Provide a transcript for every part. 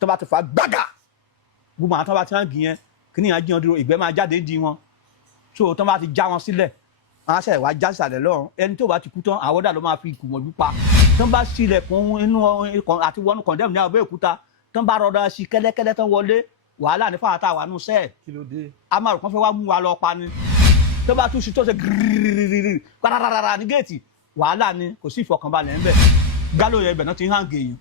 tó bá ti fà gbàgà gbogbo àwọn tó bá ti hàn gìyẹn kí nìyẹn jí wọn dúró ìgbẹ́ máa jáde di wọn so tó bá ti já wọn sílẹ̀ wọn á ṣe wá já sàlẹ̀ lọ́rùn ẹni tó bá ti kú tán àwọ̀dà ló máa fi ìkùmọ̀jú pa tó bá sílẹ̀kùn inú àti wọnú kọ̀ndẹ́mù ní Abẹ́òkúta tó bá rọra sí kẹ́lẹ́kẹ́lẹ́ tó wọlé wàhálà ní fáwọn àtàwọn àánú sẹ́ẹ̀ kí ló dé a máa rò kán fẹ́ wá mú wa lọ pa ni tó bá tún sí tó ṣe gírírírírí kárárárá ní géètì wàhálà ni kò sí ìfọkànbalẹ̀ ńbẹ̀ gálò yẹn ibẹ̀ náà ti ń hàn gèèyàn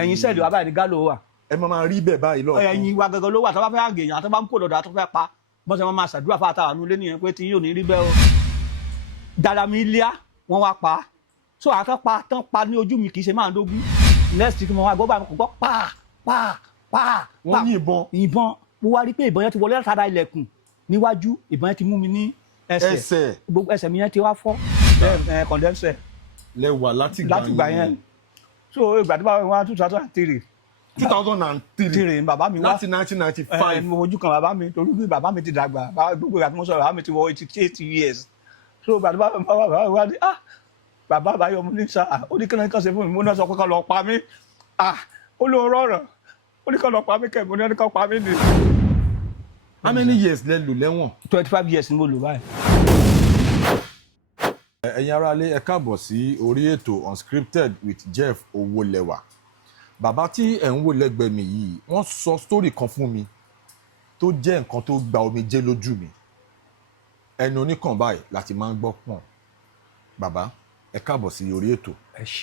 ẹ̀yìn sẹ́ẹ̀lì wa báyìí ni gálò wà ẹ máa rí bẹ́ẹ̀ báyìí lọ́ọ̀kan ẹ̀yìn wa gẹ́gẹ́ ló wà tó bá fẹ́ hàn gèèyàn tó bá ń kó lọ́dọ̀ tó fẹ́ pa bọ́sẹ̀ wọn máa ṣàdúrà fáwọn àtàwọn àánú lé nìyẹn pé tí yóò ní rí bẹ́ẹ̀ o Dàlámì Iléyá wọn wá pa so àwọn tán pa ní ojú mi kì í ṣe máa ń dógún next week mo wá gbọ́ bá mi kò gbọ́ pa wọ́n yìnbọn mo wá rí pé ìbọn yẹn ti wọlé látara ilẹ̀kùn níwájú ìbọn yẹn ti mú mi ní ẹsẹ̀ gbogbo ẹsẹ̀ mi yẹn ti wá fọ́ kọ̀ndẹ́nsẹ̀ lẹ́wà láti gbà yẹn so ìgbà tí bá wà 2003 2003 bàbá mi wá láti 1995 mo ojú kan bàbá mi torí pé bàbá mi ti dàgbà gbogbo ìgbà tí mo sọ bàbá mi ti wọ 88 years so ìgbà tí bàbá mi wá ní bàbá àbáyọ mo ní sáà ó ní kí lóun kàn ṣe fún mi mo náà sọ pé kàn lọ pa mí ó lóun rọrùn ó ní kàn lọ pa mí kẹ́ mo ní kàn pa mí ni. How many years lẹ lò lẹ́wọ̀n? 25 years ni mo lò báyìí. Ẹ̀yin aráalé ẹ káàbọ̀ sí orí ètò Unscripted with Jeff Owólẹwà. Bàbá tí ẹ̀ ń wò lẹ́gbẹ̀ẹ́ mi yìí wọ́n sọ story kan fún mi tó jẹ́ nǹkan tó gba omijé lójú mi. Ẹnu oníkàn báyìí láti máa ń gbọ́ pọ̀n. Bàbá ẹ káàbọ̀ sí orí ètò.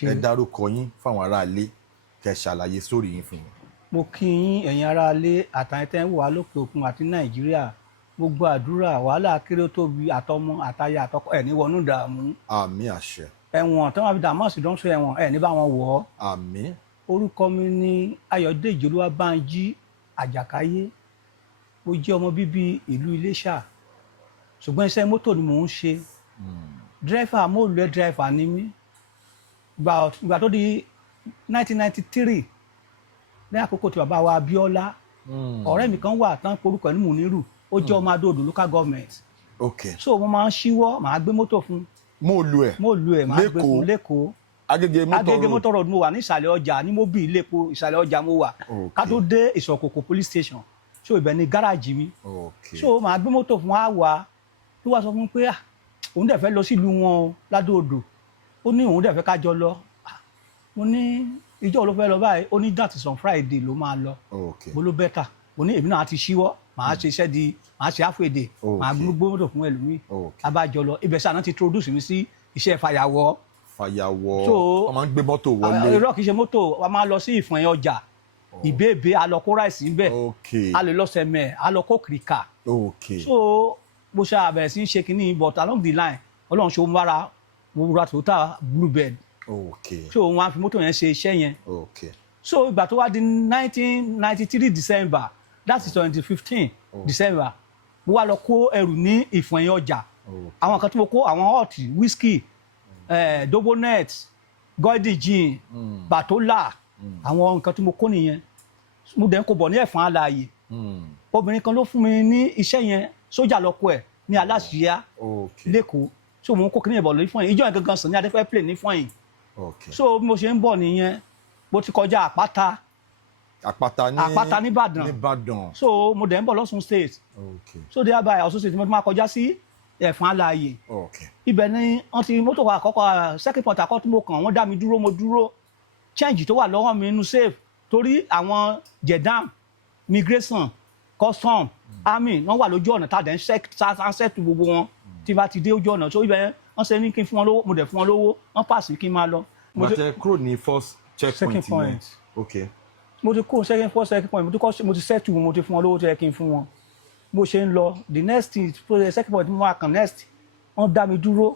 Ẹ dárúkọ yín fáwọn aráalé kẹ́ ṣàlàyé story yín fún mi. Mo kí yín ẹ̀yin aráalé àtàyìn tẹ́ ń wò wá lókè òkun àti Nàìjíríà gbogbo àdúrà wàhálà kéré tóbi àtọmọ àtaya àtọkọ ẹ̀ ní wọnú ìdààmú. Àmín àṣẹ. Ẹ̀wọ̀n tí wọ́n fi dààmú ọ̀sìn dánṣọ ẹ̀wọ̀n ẹ̀ ní bá wọn wọ̀ ọ́. Àmín. Orúkọ mi ni Ayọ̀dèjì Olúwabánjí Àjàkáyé. Mo jẹ́ ọmọ bíbí ìlú Iléṣà ṣùgbọ́n iṣẹ́ mọ́tò ni mò ń ṣe. Dírẹ́fà mọ́ọ̀lù dírẹ́fà ni mí. Ìgbà tó di 1993 ní àkókò tí bàbá wa Abíọ́lá ọ̀rẹ́ mi kan wà tán porúkọ ní Mùnírù ó jẹ́ ọmọ Adó-Odò local government. So mo máa ń ṣíwọ́ màá gbé mọ́tò fún. Mọ́ọ̀lù ẹ̀ màá gbé fún lẹ́kọ̀ọ́. Agége Motor Road mo wà ní ìsàlẹ̀ ọjà ní Mobil Iléepo ìsàlẹ̀ ọjà mo wà ká tó dé Ìsọ̀kòkò police station so ibẹ̀ ni gáràjì mi. So màá gbé mọ́tò fún wa wá tó wá sọ fún mi pé òun dẹ̀ fẹ́ lọ sílùú wọn o Ládó-Odò ó ní òun dẹ̀ fẹ́ ká jọ lọ. Mo ní ìjọ ló fẹ́ lọ báyìí ó ní that is on Friday ló máa lọ mo ló bẹ́tà mo ní èmi náà ti ṣíwọ́ màá ṣe iṣẹ́ di màá ṣe àfẹ́dè màá gbogbo mọ́tò fún ẹlòmíì abájọ lọ ibẹ̀ sáà náà ti introduce mi sí iṣẹ́ fàyàwọ́ wọ́n máa ń gbé mọ́tò wọlé irọ́ kìí ṣe mọ́tò wọ́n máa lọ sí Ìfọ̀n ọjà Ìbéèbé a lọ kó ráìsì ńbẹ̀ a lè lọ Sẹ̀mẹ̀ a lọ kó kìrìkà so mo ṣe àbẹ̀rẹ̀ sí ṣe kínní but along the line Ọlọ́run ṣe mo ra Toyota Bluebird so wọn á fi mọ́tò yẹn ṣe iṣẹ́ yẹn so ìgbà tó wá di 1993 December that is 2015 December mo wá lọ kó ẹrù ní Ìfọ̀n ọjà àwọn kan tí mo kó àwọn hot whisky Dobonet Golden Gin Batola àwọn nǹkan tí mo kó nìyẹn mo dẹ̀ ń kó bọ̀ ní Ẹ̀fọ̀n Alààyè obìnrin kan ló fún mi ní iṣẹ́ yẹn sójà lọ́kọ ẹ̀ ní Aláṣìíyá lẹ́kọ̀ọ́ so mo ń kó kíní ìbọ̀ lórí fún yẹn ìjọ yẹn gangan sàn ní adẹ́fẹ́ play ní fún yẹn so bí mo ṣe ń bọ̀ nìyẹn mo ti kọjá Àpáta nìbàdàn so mo dẹ̀ ń bọ̀ lọ́sùn state so thereby Ọ̀ṣun state mo ti máa kọjá sí Ẹ̀fọ̀n Alààyè ibẹ̀ ni wọ́n ti mọ́tò wa àkọ́kọ́ second point àkọ́kọ́ tí mo kàn wọ́n dá mi dúró mo dúró change tó wà lọ́wọ́ mi nínú safe torí àwọn jedam migration custom army wọ́n wà lójú ọ̀nà tàdé ń ṣẹ́tù gbogbo wọn tí bá ti dé ojú ọ̀nà so ibẹ̀ wọ́n ṣe ní kí n fún wọn lówó mo dẹ̀ fún wọn lówó wọ́n pàṣẹ kí n máa lọ. mo ti kúrò ní first checkpoint yẹn mo ti kúrò second point mo ti settle mo ti fún wọn lówó tó yẹ kí n fún wọn bó ṣe ń lọ the next thing second point mo wà kàn next wọ́n dá mi dúró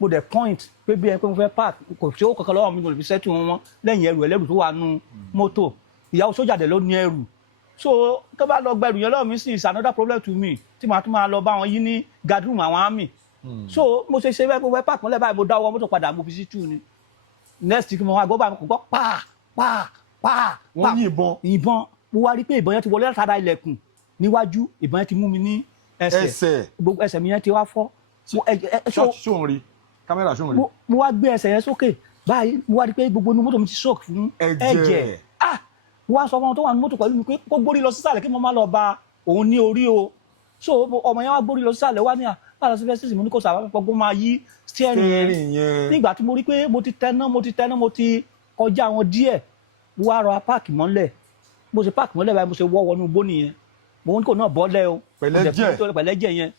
mo dẹ̀ point pé bí ẹni pé mo fẹ́ park kò sí owó kankan lọ́wọ́ mi mo lè fi settle wọn lẹ́yìn ẹrù ẹlẹ́rù tó wà nù mọ́tò ìyàwó sójà dẹ̀ ló ní ẹrù so tó bá lọ gbẹrù yẹn lọ́wọ́ mi sí is another problem to me tí màá tún máa lọ bá wọn yí ní guard room àwọn army so mo ṣe bẹ́ẹ̀ mo fẹ́ park mọ́lẹ̀ báyìí mo dáwọ́ mọ́tò padà mo fi sí two ni next thing mo wá gbọ́ bá mi kò gbọ́ pa wọ́n yìnbọn mo wá rí pé ìbọn yẹn ti wọlé látara ilẹ̀kùn níwájú ìbọn yẹn ti mú mi ní ẹsẹ̀ gbogbo ẹsẹ̀ mi yẹn ti wá fọ́. ṣóun rí kámẹ́rà ṣóun rí. mo wá gbé ẹsẹ̀ yẹn sókè báyìí mo wá rí pé gbogbo inú mọ́tò mi ti soak fún ẹ̀jẹ̀ wá sọ fún wọn tó wà ní mọ́tò pẹ̀lú mi pé kó gbórí lọ sísàlẹ̀ kí mo má lọ ba òun ní orí o so ọmọ yẹn wá gbórí lọ sísàlẹ̀ wá ní àpàlà sí fẹsí mo ní kò sábà pọ kó máa yí steering yẹn nígbà tí mo rí pé mo ti tẹná kọjá wọn díẹ̀ mo wá rọ páàkì mọ́lẹ̀ mo ṣe páàkì mọ́lẹ̀ báyìí mo ṣe wọ́ wọnú igbó nìyẹn mo ní kò náà bọ́lẹ̀ o pẹ̀lẹ́jẹ̀ yẹn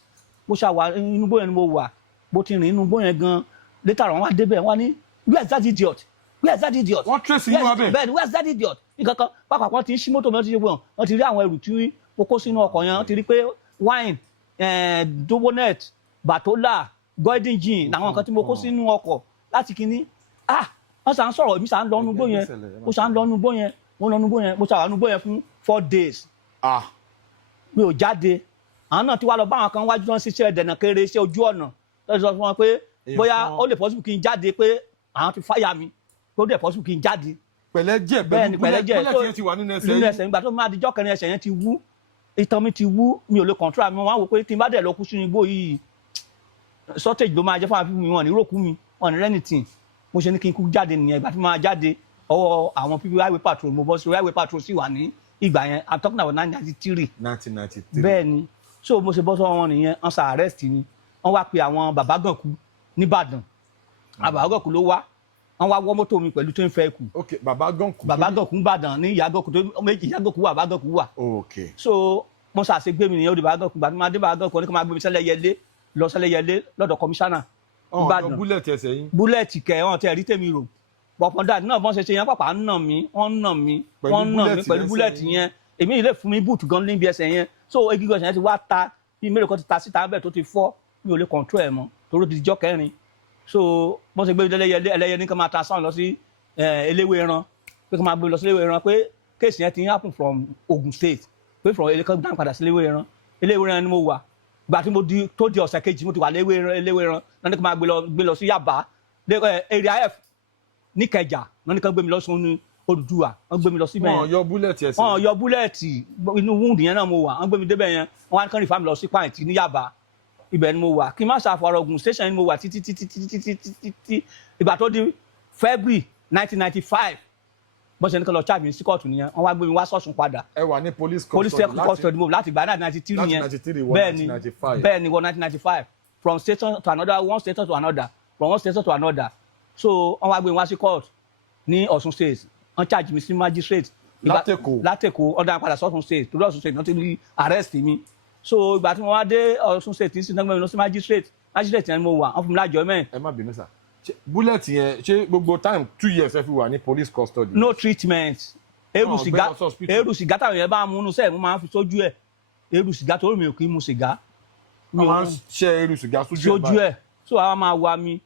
mo ṣàwà inú igbó yẹn ni mo wà mo ti rìn inú igbó yẹn gan later wọ́n wá débẹ̀ wọ́n ní where is that idiot wọ́n trace inú abẹ́ bẹ́ẹ̀ ni where is that idiot nǹkan kan pápá kan ti ń ṣí mọ́tò mi wọ́n ti ṣe wọ́n ti rí àwọn ẹrù tí mo kó sínú ọkọ̀ yẹn wọ́n ti rí pé wine dobonet batola golden gin làwọn nǹkan tí mo kó sínú ọkọ̀ láti kíní wọ́n ṣà ń sọ̀rọ̀ mi ṣà ń lọ inú igbó yẹn mo ṣà ń lọ inú igbó yẹn mo ṣà wà inú igbó yẹn fún 4 days mi ò jáde àwọn náà ti wá lọ bá àwọn kan wájú náà ṣiṣẹ́ dẹ̀nà kéré iṣẹ́ ojú ọ̀nà lọ́sọ̀ sọ fún wọn pé bóyá ó lè possible kí n jáde pé àwọn ti fáyà mi tó dẹ̀ possible kí n jáde. pẹ̀lẹ́jẹ̀ tí ti wà nínú ẹsẹ̀ nígbà tó máa dijọ́ kẹrin ẹsẹ̀ yẹn ti wú itan mi ti wú mi ò lè control mi wọ́n á wò pé tí n bá dẹ̀ lọ kú sínú igbó yìí shortage ló máa jẹ́ fún àwọn fífi wọn ní rókú mi wọn ní anything mo ṣe ní kí n kú jáde nìyẹn ìgbà tí mo máa jáde ọwọ́ àwọn people highway patrol mo bọ́ sí highway patrol sì wà ní ìgbà yẹn I'm talking about 1993 bẹ́ẹ̀ ni so mo ṣe bọ́ sọ́wọ́ wọn nìyẹn wọ́n ṣà arrest mi wọ́n wá pe àwọn bàbá gànkú nìbàdàn bàbá gànkú ló wá wọ́n wá wọ́ mọ́tò mi pẹ̀lú tó ń fẹ́ kù. ok bàbá gànkú nìbàdàn ní ìyá gànkú tó méjì ìyá gànkú wà bàbá gànkú wà. ok so mo ṣàṣe gbé mi nìyẹn ó di bàbá gànkú gbàtí máa dé bàbá gànkú ní kí n máa gbé mi Sẹ́lẹ̀yẹlé lọ Sẹ́lẹ̀yẹlé lọ́dọ̀ kọmíṣánná nìbàdàn búlẹ̀tì ẹsẹ̀ yín búlẹ̀tì kẹ̀ wọ́n tẹ̀ rí tèmi rò pọ̀pọ̀ dáàdì náà bọ́n ṣe ṣe yẹn pàpà ń nà mí wọ́n nà mí pẹ̀lú búlẹ̀tì yẹn èmi ilé fún mi búùtù gan níbi ẹsẹ̀ yẹn so egungun ẹsẹ̀ yẹn ti wá ta bí mélòó kan ti ta síta bẹ́ẹ̀ tó ti fọ́ mi ò lè control ẹ̀ mọ́ torí ti dijọ́ kẹrin so wọ́n ṣe gbé ẹlẹ́yẹ ní kí n máa ta sáwọn lọ sí eléwé ẹran pé kí n máa gbé lọ sí eléwé ẹran pé kéèsì yẹn ti happen from Ogun State pé from kan dáhùn padà sí eléwé ẹran ni mo wà gbà tí mo tó di ọ̀sẹ̀ kejì mo ti wà eléwé ẹran náà ní kí n máa gbé lọ sí Yaba area F ní Ìkẹjà náà ní kí n gbé mi lọ sí Odùduwà wọ́n gbé mi lọ síbẹ̀ yẹn wọ́n yọ búlẹ̀tì ẹsẹ̀ wọ́n yọ búlẹ̀tì inú wúndì yẹn náà mo wà wọ́n gbé mi débẹ̀ yẹn wọ́n wá kán rí fámi lọ sí pàǹtí ní Yaba ibẹ̀ ni mo wà kí n má ṣàfọ̀rọ̀ Ògùn station ni mo wà títí ìgbà tó di February 1995 bọ́n ṣe ní kán lọ charge mi sí kóòtù nìyẹn wọ́n wá gbé mi wá sọ́sùn padà. ẹ wà ní police custody mo láti gba 1993 yẹn bẹ́ẹ̀ ni wọ 1995 from station to another one station to another from one station to another so wọ́n wá gbé mi wá sí court ní Ọ̀ṣun state wọ́n charge mi sí magistrate látẹ̀kọ́ ọ̀dà padà sọ́sùn state torí Ọ̀ṣun state náà ti rí arrest mi so ìgbà tí mo wá dé Ọ̀ṣun state ní sinagbe mi lọ sí magistrate yẹn ni mo wà wọ́n fún mi lájọ mẹ́rin. ẹ má bínú sà búlẹ̀tì yẹn ṣé gbogbo time 2 years ẹ fi wà ní police custody. no treatment eru sìgá táwọn yẹn bá mú un sẹ́ẹ̀ mo máa ń fi sójú ẹ̀ eru sìgá torí mi ò kì í mu sìgá. wọ́n máa ń ṣe eru sìgá sójú ẹ̀ so àwọn máa wá mi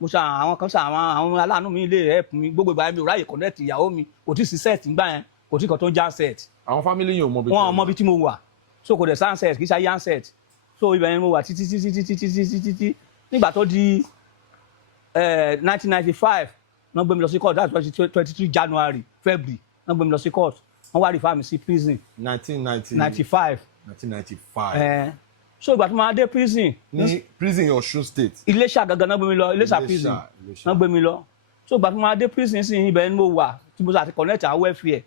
mo ṣe àwọn kan ṣe àwọn aláàánú mi lè help mi gbogbo ìgbà mi ò ráyè connect ìyàwó mi kò tí ì sí set ńgbà yẹn kò tí ì kan tó ń já set. àwọn family yẹn ò mọ bí wọn ò mọ bí tí mo wà so kò dẹ̀ sáà set kì í ṣe ayé set so ibẹ̀ yẹn mo wà títí nígbà tó di 1995 wọ́n gbé mi lọ sí court that's 23 January February wọ́n gbé mi lọ sí court wọ́n wá refer mi sí prison. 1995. so ìgbà tó máa dé prison. ní prison Ọ̀ṣun state. Iléṣà gangan náà gbé mi lọ Iléṣà prison náà gbé mi lọ so ìgbà tó máa dé prison sí ibẹ̀ ni mo wà tí mo sọ àti connect àwọn welfare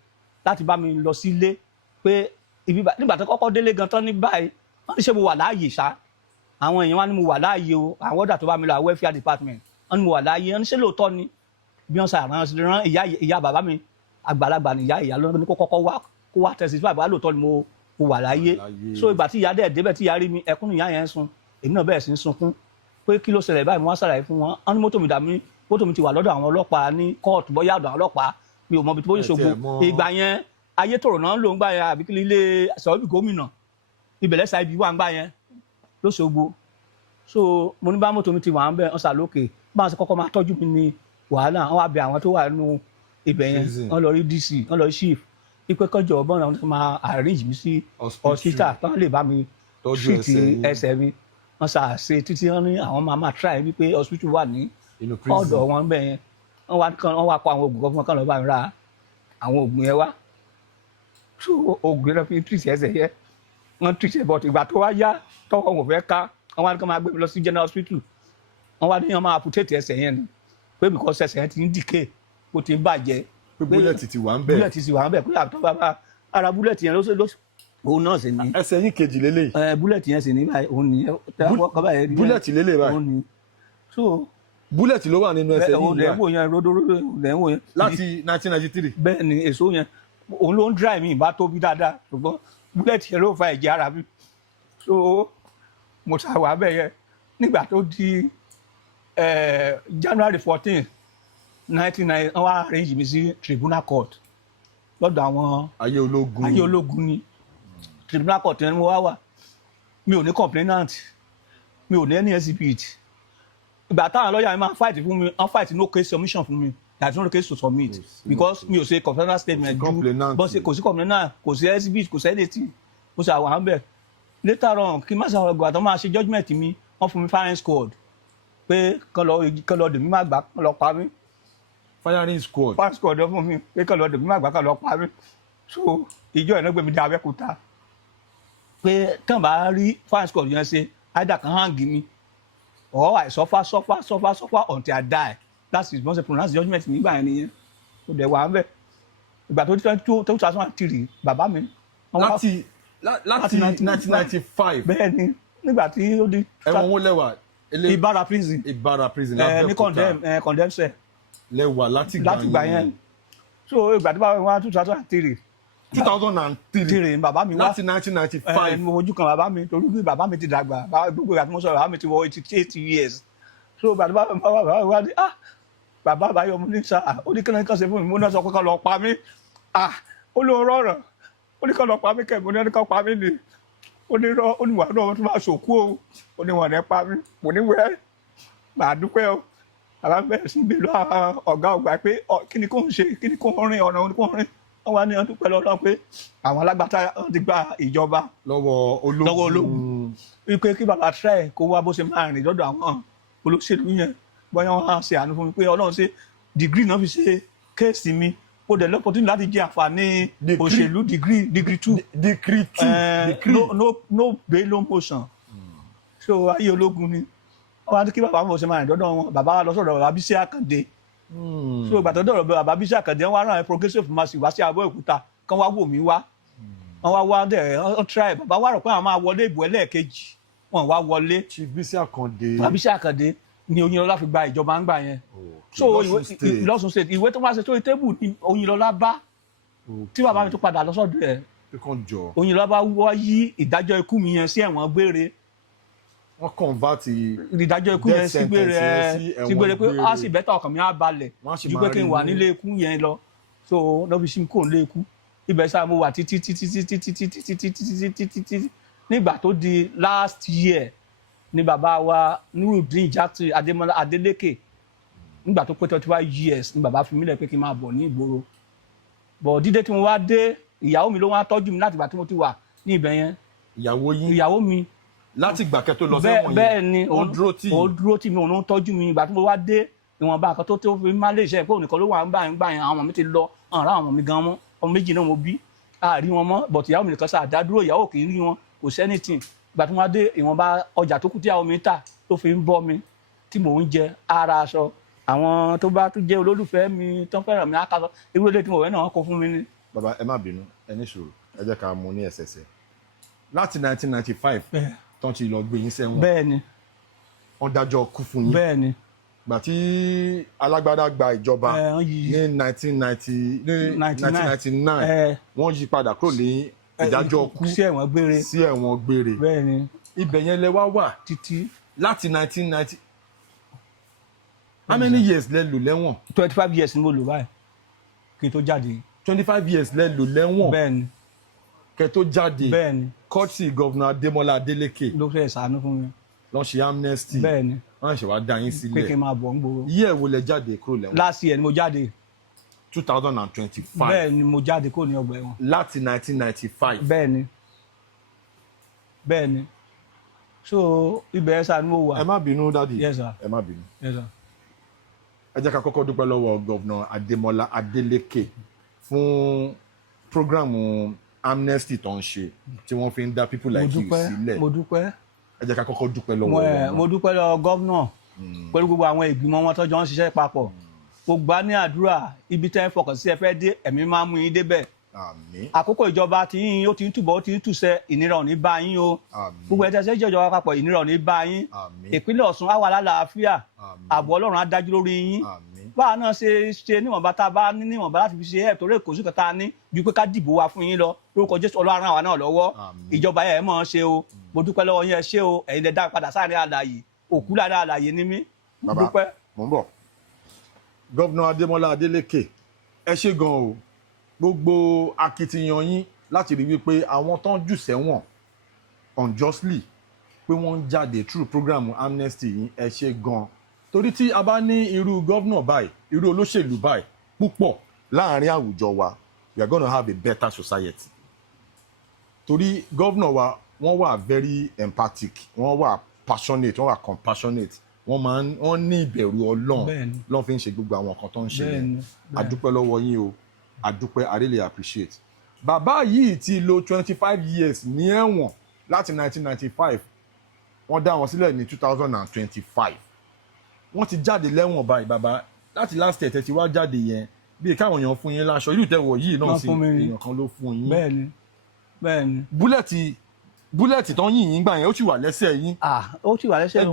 láti bá mi lọ sílé pé nígbà tó kọ́kọ́ délé gan tán ní báyìí wọ́n ní ṣé mo wà láàyè ṣá àwọn èèyàn wá ní mo wà láàyè o àwọn ọ̀dà tó bá mi lọ àwọn welfare department wọ́n ní mo wà láàyè wọ́n ní ṣé lóòótọ́ ni bí wọ́n ṣàrán ìyá bàbá mi àgbàlagbà ni ìyá lọ́nà ní kó kọ́kọ́ wá testify bá lóòótọ́ ni mo wà láàyè so ìgbà tí ìyá dẹ̀ débẹ̀ tí ìyá rí mi ẹkún ìyá yẹn ń sun èmi náà bẹ̀rẹ̀ sí ń sunkún pé kí ló ṣẹlẹ̀ báyìí mo wá ṣàlàyé fún wọn wọ́n ní mọ́tò mi ti wà lọ́dọ̀ àwọn ọlọ́pàá ní kóòtù bóyá ọ̀dọ̀ àwọn ọlọ́pàá mi ò mọ ibi tó ṣògbó ìgbà yẹn ayétòrò náà ló ń gbà yẹn àbí kí ilé sọ̀rọ̀bì gómìnà ibẹ̀lẹ̀ sa ibi wà ń gbà yẹn lóṣogbo so mo ní bá mọ́tò mi ti wà ń bẹ̀ ọ̀sà lókè báwọn ṣe kọ́kọ́ máa tọ́jú mi ní wàhálà wọ́n wá bẹ àwọn tó wà nínú ibẹ̀ yẹn wọ́n lọ rí DC wọ́n lọ rí chief ipe kọjọ ọgbọ́n náà wọ́n máa arrange mi sí hospital tó lè bá mi treat ẹsẹ̀ mi wọ́n ṣàṣe títí wọ́n ní àwọn máa try wípé hospital wà ní ọ̀dọ̀ wọn bẹ̀ yẹn wọ́n wá kó àwọn oògùn kan fún wọn kàn lọ́ọ́ bá mi ra àwọn oògùn yẹn wá so oògùn yẹn fi treat ẹsẹ̀ yẹn wọ́n treat ẹ̀ but ìgbà tó wá yá tọ́wọ́ wọn fẹ́ ká wọ́n wá ní kí wọ́n máa gbé mi lọ sí general hospital wọ́n wá ní wọ́n máa amputate ẹsẹ̀ yẹn ni pé because ẹsẹ̀ yẹn ti ń decay ó ti ń bàjẹ́ pé búlẹ̀tì ti wà ń bẹ̀. búlẹ̀tì ti wà ń bẹ̀ pé àtọ́ bàbá ara búlẹ̀tì yẹn ló òun náà sì ní. ẹsẹ̀ yín kejì lélẹ̀. búlẹ̀tì yẹn sì ní báyìí òun ní. búlẹ̀tì lélẹ̀ báyìí. so búlẹ̀tì ló wà nínú ẹsẹ̀ yín. òun lẹ́wọ̀ yẹn ródóródó lẹ́wọ̀ yẹn. láti 1993. bẹ́ẹ̀ ni èso yẹn òun ló ń dry mi ìbá tóbi dáadáa ṣùgbọ́n búlẹ̀tì yẹn ló fa ẹ̀jẹ̀ ara mi. so mo ṣá wà bẹ́ẹ̀ yẹn nígbà tó di January 14 1990 wọ́n wá arrange mi sí tribunal court lọ́dọ̀ àwọn ayé ológun ni tribunal court yẹn ni mo wá mi ò ní complainant mi ò ní any exhibit ìgbà táwọn lọ́ọ̀yà mi máa fight fún mi wọ́n fight no case submission fún mi there is no case to submit because mi ò ṣe confessional statement ju bọ́ kò sí complainant kò sí exhibit kò sí anything mo ṣe àwọn àbẹ̀ later on kí n má ṣàwọn ọgbà tó máa ṣe judgement mi wọ́n fún mi firing squad pé kán lọ dèmí má gbà kán lọ pa mí. firing squad lọ fún mi pé kán lọ dèmí má gbà kán lọ pa mí so ìjọ ìnáwó gbé mi dé Abẹ́òkúta pé kàn bá rí firing squad yẹn ṣe either kan hang mi or I suffer until I die that is most pronounce judgement nígbà yẹn nìyẹn ó dẹ̀ wà ń bẹ̀ ìgbà tó di 2003 bàbá mi. láti 1995. bẹ́ẹ̀ ni nígbà tí ó di. ẹ̀wọ̀n wo lẹ́wà. Ìbára prison. ní condemn cell. lẹ́wà láti gbà yẹn. so ìgbà tí bàbá mi wá 2003. 2003 bàbá mi wá. láti 1995. mo fojú kan bàbá mi torí pé bàbá mi ti dàgbà gbogbo ìgbà tí mo sọ bàbá mi ti wọ 88 years. so ìgbà tí bàbá mi wá ní bàbá àbáyọ mo ní sá ó ní kíni kan ṣe fún mi mo náà sọ pé kán lọ pa mí ó ló rọrùn ó ní kán lọ pa mí kẹ́ mo ní kán pa mí ni ó ní wà náà wọ́n tún máa ṣòkú o ó ní wọ́n ní pa mí mo ní wẹ́ màá dúpẹ́ o bàbá mi bẹ̀rẹ̀ sí ìbèlú ọ̀gá ọgbà pé kí ni kò ń ṣe kí ni kò ń rìn ọ̀nà òní kò ń rìn wọ́n wá ní wọ́n dúpẹ́ lọ́wọ́ pé àwọn alágbàtà ti gba ìjọba lọ́wọ́ ológun wípé kí bàbá try kó wá bó ṣe máa rìn lọ́dọ̀ àwọn olóṣèlú yẹn bóyá wọ́n á ṣe àánú fún mi pé Ọlọ́run ṣe degree náà fi ṣe kéèsì mi ó dẹ̀ lọ́pọ̀tún láti jẹ àǹfààní òṣèlú degree 2 no bail no motion so ayé ológun ni wọ́n á ní kí bàbá wọn ṣe máa rìn lọ́dọ̀ wọn bàbá wa lọ sọ̀rọ̀ bàbá Bísí Àkàndé so ìgbà tó dọ̀rọ̀ bàbá Bísí Àkàndé wọ́n wá rán progressive pharmacy wá sí Abẹ́òkúta kán wá wò mí wá wọ́n wá dẹ̀ wọ́n try bàbá wa rò pé àwọn máa wọlé ìbò ẹlẹ́ẹ̀kejì wọ́n wá wọlé. Chief Bísí Àkàndé. bàbá Bísí Àkàndé ni Oyinlọ́lá fi gba ìjọba ń gbà yẹn so lọ́sùn state ìwé tó wá ṣe sórí tébù ni Oyinlọ́lá bá tí bàbá mi tó padà lọ́sọ̀dọ̀ ẹ̀ Oyinlọ́lá bá wọ́ yí ìdájọ́ ikú mi yẹn sí ẹ̀wọ̀n gbére. wọ́n convert ìdájọ́ ikú yẹn sí gbére pé á sì bẹ́tà ọkàn mi á balẹ̀ ju pé kí n wà nílé ikú yẹn lọ so lọ́bi sí kò nílé ikú ibẹ̀ sáà mo wà títí nígbà tó di last year ni bàbá wa Nurudeen Jatri Adémọ́lá Adélékè nígbà tó pé 25 years ni bàbá fi mí lẹ̀ pé kí n máa bọ̀ ní ìgboro bọ̀ dídé tí mo wá dé ìyàwó mi ló wá tọ́jú mi láti ìgbà tí mo ti wà ní ibẹ̀ yẹn. ìyàwó mi láti ìgbà kẹ́ tó lọ sẹ́wọ̀n yẹn bẹ́ẹ̀ ni ó dúró tì mí òun ló ń tọ́jú mi ìgbà tí mo wá dé ìwọ̀nba nǹkan tó fi má lè ṣe pé òun nìkan ló wà ń gbà yẹn àwọn ọmọ mi ti lọ ọ̀rọ̀ àwọn ọmọ mi gan mọ́ ọmọ méjì náà mo bí àárí wọn mọ́ bọ̀t ìyàwó mi nìkan sáà dádúró ìyàwó kì í rí wọn kò sí anything ìgbà tí mo wá dé ìwọ̀nba ọjà tó kù tí àwọn mi tà tó fi ń bọ́ mi tí mò ń jẹ ara aṣọ àwọn tó bá tún jẹ́ olólùfẹ́ mi tó fẹ́ràn mi àkàtọ́ irú ilé tí mo wẹ̀ náà kó fún mi ní. bàbá ẹ má bínú ẹ ní sùúrù ẹ jẹ́ ká mú ní ẹsẹsẹ láti 1995 tán ti lọ gbé yín sẹ́wọ̀n bẹ́ẹ̀ ni wọ́n dájọ́ kú fún yín bẹ́ẹ̀ ni gbà tí alágbádá gba ìjọba ní 1999 wọ́n yí padà kúrò ní ìdájọ́ kú sí ẹ̀wọ̀n gbére bẹ́ẹ̀ ni ibẹ̀ yẹn lẹ wá wà títí láti 1990 how many years lẹ lò lẹ́wọ̀n. 25 years ni mo lò báyìí kí n tó jáde. 25 years lẹ lò lẹ́wọ̀n. bẹ́ẹ̀ni. kẹ́ tó jáde. bẹ́ẹ̀ni. kọ́ọ̀tì gọ́vnà Adémọ́lá Adélékè. ló fẹ́ ṣàánú fún mi. lọ ṣe amnesty. bẹ́ẹ̀ni. wọ́n ṣe wá dá yín sílẹ̀. pé kí n máa bọ̀ ń gbòòrò. year wo lẹ jáde kúrò lẹ́wọ̀n. last year ni mo jáde. 2025. bẹ́ẹ̀ni mo jáde kúrò ní ọgbà ẹ̀wọ̀n. láti 1995. bẹ́ẹ̀ni. bẹ́ẹ̀ni. so ibẹ̀ ẹ̀sà ni mo wà. ẹ má bínú dádì. yes sir. ẹ má bínú. yes sir. ẹ jẹ́ ká kọ́kọ́ dúpẹ́ lọ́wọ́ gọ́vnà Adémọ́lá Adélékè fún prógrámù amnesty tó ń ṣe tí wọ́n fi ń dá people like you sílẹ̀. mo dúpẹ́. ẹ jẹ́ ká kọ́kọ́ dúpẹ́ lọ́wọ́ wọn. mo dúpẹ́ lọ́wọ́ gọ́vnà pẹ̀lú gbogbo àwọn ìgbìmọ̀ wọn tọ́jọ́ ń ṣiṣẹ́ papọ̀ mo gbà ní àdúrà ibi tẹ́ ń fọkàn sí ẹ fẹ́ dé ẹ̀mí máa mú yín débẹ̀. Àmín. Àkókò ìjọba tí yín ó ti ń túbọ̀ ó ti ń túṣẹ ìnira ò ní bá yín o. Àmín. Gbogbo ẹ̀tẹ́ sẹ́jọ́ ìjọba papọ̀ ìnira ò ní bá yín. Àmín. Ìpínlẹ̀ Ọ̀ṣun á wà lálàáfíà. Àmín. Ààbò Ọlọ́run á dájú lórí yín. Àmín. Báwa náà ṣe níwọ̀nba tá a bá ní níwọ̀nba láti fi ṣe ẹ̀ torí kò sí kan tá a ní ju pé ká dìbò wa fún yín lọ lórúkọ Jésù Ọlọ́run àwa náà lọ́wọ́. Àmín. Ìjọba ẹ̀ mọ̀ ọ́n ṣe o. Mo dúpẹ́ lọ́wọ́ yín ẹ ṣé o. Ẹ̀yin lẹ dá padà sáàrin àlàyé. Òkú lára àlàyé ni mí. Mo Bàbá dúpẹ́. mo ń bọ̀. Gọ́vnà Adémọ́lá Adélékè ẹ ṣé gan o gbogbo akitiyan yín láti rí wípé àwọn tán jù sẹ́wọ̀n unjustly pé wọ́n ń jáde through program amnesty yín ẹ ṣé gan torí tí a bá ní irú gọ́vnà báyìí irú olóṣèlú báyìí púpọ̀ láàrin àwùjọ wa we are gonna have a better society torí gọ́vnà wa wọ́n wà very empathic wọ́n wà passionate wọ́n wà compassionate wọ́n ní ìbẹ̀rù Ọlọ́run lọ́n fi ń ṣe gbogbo àwọn nǹkan tó ń ṣe yẹn adúpẹ́ lọ́wọ́ yín o adúpẹ́ I really appreciate. Bàbá yìí ti lò 25 years ní ẹ̀wọ̀n láti 1995 wọ́n dá wọn sílẹ̀ ní 2025 wọ́n ti jáde lẹ́wọ̀n báyìí bàbá láti last year tẹ́tí wá jáde yẹn bí káwọn èèyàn fún yín láṣọ irú ìtẹ̀wọ̀ yìí náà sí èèyàn kan ló fún yín. Bẹ́ẹ̀ni. búlẹ̀tì tán yìn yín gbà yẹn ó sì wà lẹ́sẹ̀ yín. Ó sì wà lẹ́sẹ̀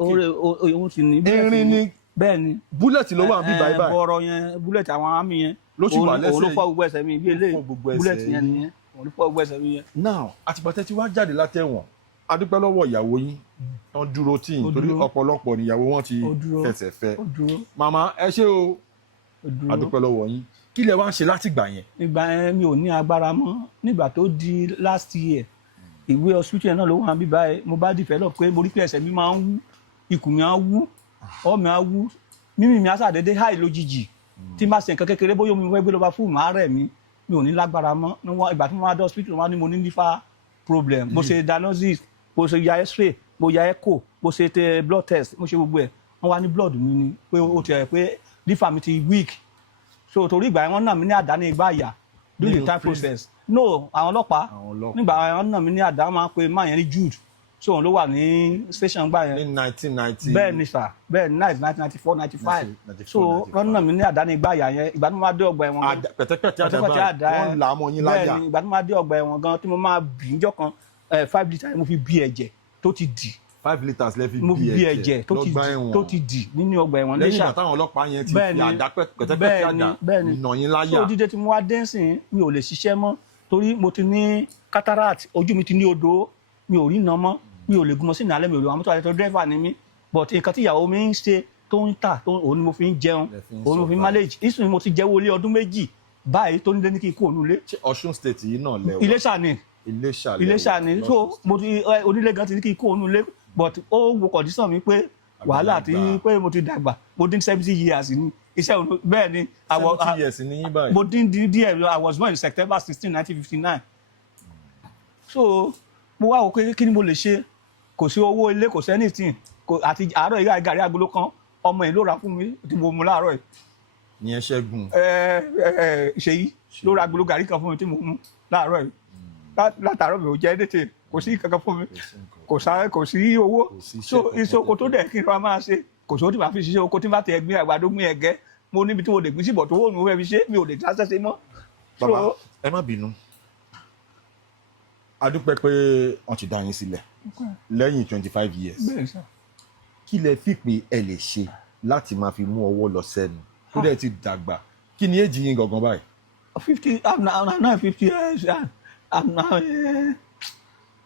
oore òun sì ní. erin ni bẹ́ẹ̀ni. búlẹ̀tì ló wà bí báyìí báyìí. bọ̀rọ̀ yẹn búlẹ̀tì àwọn àmì yẹn ló sì wà lẹ́sẹ̀ òun ló fọ́ gbogbo ẹsẹ̀ mi bí eléyìí búlẹ̀tì yẹn nìyẹn òun ló fọ́ gbogbo ẹsẹ̀ mi yẹn. now àtìgbàtẹ́ tí wàá jáde látẹ̀wọ̀n adúpẹ́ lọ́wọ́ ìyàwó yín tán dúró tí yín torí ọ̀pọ̀lọpọ̀ níyàwó wọn ti fẹsẹ̀ fẹ́ màmá ẹ ṣé o adúpẹ́ lọ́wọ́ yín kí lẹ wá ń ṣe látìgbà yẹn. ìgbà yẹn mi ò ní agbára mọ́ nígbà tó di last year ìwé hospital náà ló wà bí báyìí mo bá develop pé mo rí pé ẹsẹ̀ mi máa ń wú ikùn mi á wú ọwọ́ mi á wú mímí mi á ṣàdédé háì lójijì tí n bá ṣe nǹkan kékeré bóyá omi fẹ́ gbé lọ́ba fún mi á rẹ̀ mí mi ò ní lágbára mọ́ ìgbà tí mo wá dé hospital wọn ni mo ní liver problem mo ṣe diagnosis mo ṣe ya x-ray mo ya echo mo ṣe blood test mo ṣe gbogbo ẹ̀ wọ́n wá ní blood mi ni pé ó ti rẹ̀ pé liver mi ti weak so torí ìgbà yẹn wọ́n nà mí ní àdá ní igbá àyà during the time process no àwọn ọlọ́pàá nígbà yẹn wọ́n nà mí ní àdá máa ń pe máa yẹn ní Jude so òun ló wà ní station gbà yẹn ní 1990 bẹ́ẹ̀ ni sà bẹ́ẹ̀ ni 1994 95 so wọ́n nà mí ní àdá ní igbá àyà yẹn ìgbà tí mo máa dé ọgbà ẹ̀wọ̀n pẹ̀tẹ́pẹ̀tẹ́ àdá wọ́n là á mọ́ yín láyà bẹ́ẹ̀ ni ìgbà tí mo máa dé ọgbà ẹ̀wọ̀n gan tí mo máa bì níjọ́ kan 5 litres mo fi bí ẹ̀jẹ̀ tó ti dì 5 litres lẹ́ fi mo bí ẹ̀jẹ̀ tó ti dì nínú ọgbà ẹ̀wọ̀n lẹ́yìn ìgbà táwọn ọlọ́pàá yẹn ti fi àdá pẹ̀tẹ́pẹ̀tẹ́ àdá nà yín láyà. so dídé tí mo wá dẹ́sìn mi ò lè ṣiṣẹ́ mọ́ torí mo ti ní cataract ojú mi ti ní odò mi ò rí iná mọ́ mi ò lè gun mọ́sínì alẹ́ mi ò rí àwọn mọ́tò àlẹ́ tó dẹ́fà ni mí but nǹkan tí ìyàwó mi ń ṣe tó ń tà òun ni mo fi ń jẹun òun ni mo fi ń manage ìsìn mo ti jẹ́wọ́ ilé ọdún méjì báyìí tó ń lé ní kí n kú òun lé. Ọ̀ṣun state yìí náà lẹ́wọ̀ Iléṣà ni Iléṣà ni so mo ti onílé gan ti ní kí n kú òun lé but ó wo condition mi pé wàhálà àti pé mo ti dàgbà mo dín 70 years ni iṣẹ́ òun bẹ́ẹ̀ ni 70 years ni yín báyìí. mo dín díẹ̀ I was born in September 16 1959 so mo wá wò pé kí ni mo lè ṣe kò sí owó ilé kò sí anything àti àárọ̀ ìyá gàrí agolo kan ọmọ yìí ló ra fún mi tí mo mu láàárọ̀ yìí. ìyẹn Ṣẹ́gun. Ṣèyí ló ra agolo gàrí kan fún mi tí mo mu láàárọ̀ yìí látàárọ̀ mi ò jẹ́ anything kò sí kankan fún mi kò sí owó so ìṣòkò tó dẹ̀ kí n wá máa ṣe kò sówó tí màá fi ṣiṣẹ́ oko tí bá tẹ gbin àgbàdo gbin ẹ̀gẹ́ mo níbi tí mo lè gbin síbọ̀ tó wò ní mo fẹ́ fi ṣe mi ò lè dá sẹ́sẹ́ mọ́. bàbá ẹ má bínú a dúpẹ́ pé wọ́n ti dá yín sílẹ̀ lẹ́yìn 25 years kí lẹ fi pé ẹ lè ṣe láti máa fi mú ọwọ́ lọ sẹ́nu tó dẹ̀ ti dàgbà kí ni èjì yín gangan báyìí. 50 I'm now 50 years I'm now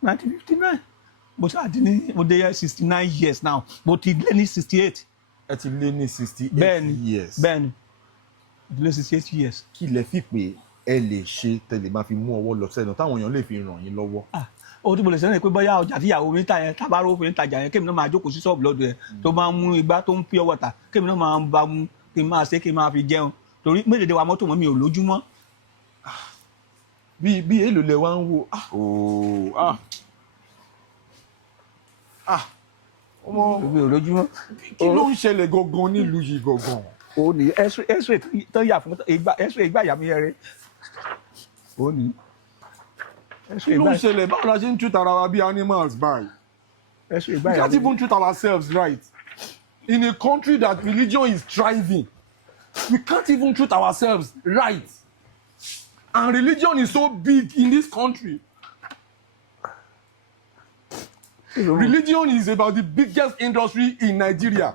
1959 mo ṣáà di ní mo dé 69 years now mo ti lé ní 68. ẹ ti lé ní 68 years. bẹ́ẹ̀ni mo ti lé 68 years. kí lẹ fi pé ẹ lè ṣe tẹ́lẹ̀ máa fi mú ọwọ́ lọ sẹ́nu táwọn èèyàn lè fi ràn yín lọ́wọ́. ohun tí mo lè sẹ́nu ni pé bóyá ọjà tí ìyàwó mi ta yẹn tábàárò òfin tajà yẹn kémi náà máa jókòó sí ṣọ́ọ̀bù lọ́dọ̀ ẹ̀ tó máa ń mú igbá tó ń pure water kémi náà máa ń bá mu kí n máa ṣe kí n máa fi jẹun torí méjèèjì wa mọ́tò mọ́ mi ò lójúmọ́. bí èlò lẹ wá ń wo ọmọ mi ò lójúmọ́. kí ló ń ṣẹlẹ̀ gangan nílùú yìí gangan. ó ní x-ray tó yà fún x-ray ìgbà yà mí yẹn rẹ ó ní. kí ló ń ṣẹlẹ̀ báwo la ṣe ń treat ara wa bí animals báyìí. we can't even treat ourselves right in a country that religion is thriving We can't even treat ourselves right. And religion is so big in this country. Religion is about the biggest industry in Nigeria.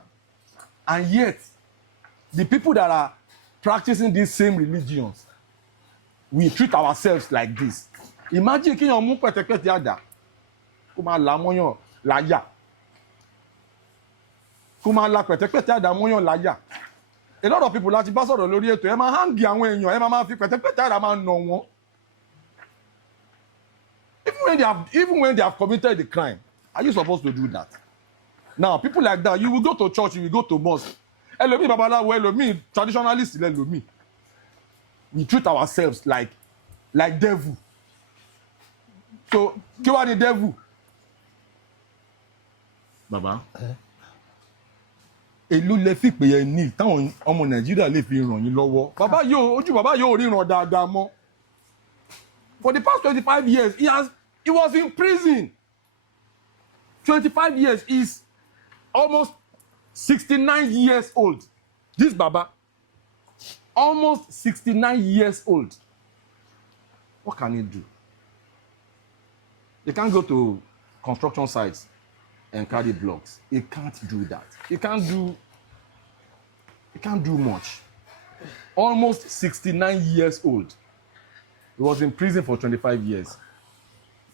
And yet, the people that are practicing these same religions, we treat ourselves like this. Imagine kí yàn mú pẹ̀tẹ̀pẹ̀tẹ̀ àdá kó máa là mọ́yàn láyà. Kó máa la pẹ̀tẹ̀pẹ̀tẹ̀ àdá mọ́yàn láyà. A lot of people láti bá sọ̀rọ̀ lórí ètò ẹ máa hangi àwọn èèyàn ẹ máa fi pẹ̀tẹ̀pẹ̀tẹ̀ àdá máa nà wọ́n. Even when they have committed the crime, are you supposed to do that? Now, people like that, you will go to church, you will go to mosque. Ẹlòmíì babaláwo, ẹlòmíì traditionalist ẹlòmíì. We treat ourselves like devil. So, kí wá ni devil? Baba. Èló lẹ fi pè ẹ ní táwọn ọmọ Nàìjíríà lè fi ràn yín lọ́wọ́. Ojú bàbá yóò ríran dáadáa mọ́. For the past 25 years, he was in prison. 25 years is almost 69 years old. This Baba, almost 69 years old. What can he do? He can't go to construction sites and carry blocks. He can't do that. He can't do much. Almost 69 years old. He was in prison for 25 years.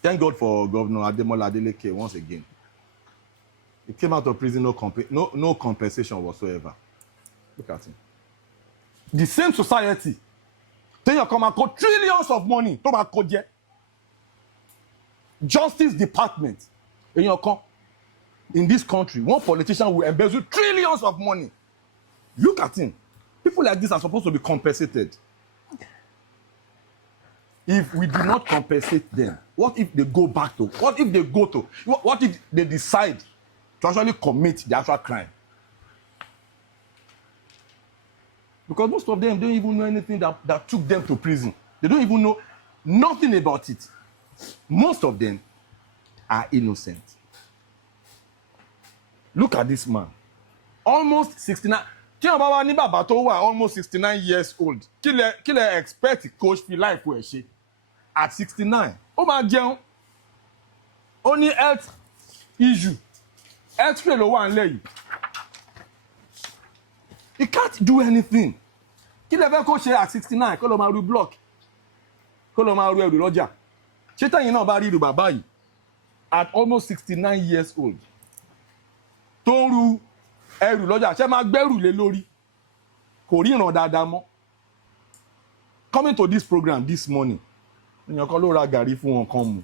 Thank God for Governor Ademola Adeleke once again. He came out of prison, no compensation whatsoever. Look at him. The same society, then you come and call trillions of money to my code. Justice Department, in this country, one politician will embezzle trillions of money. Look at him. People like this are supposed to be compensated. If we do not compensate them, what if they go back to? What if they decide to actually commit the actual crime? Because most of them don't even know anything that took them to prison. They don't even know nothing about it. Most of them are innocent. Look at this man. Almost 69. Tí wọ́n bá wá ní bàbá tó wà almost 69 years old. Kí lẹ expect coach fi life ẹ̀ ṣe? At 69. Ó máa jẹun. Ó ní health issue. X-ray ló wà nílẹ̀ yìí. He can't do anything. Kí lẹ fẹ́ kó ṣe at 69 kó lọ máa ru block. Kó lọ máa ru ẹrù lọ́jà. Ṣé tẹ̀yin náà bá rí irú bàbá yìí at almost 69 years old tó ń ru ẹrù lọ́jà ṣé máa gbẹ́rù lé lórí kò ríran dáadáa mọ́. Coming to this program this morning èèyàn kan ló ra gàrí fún wọn kan mu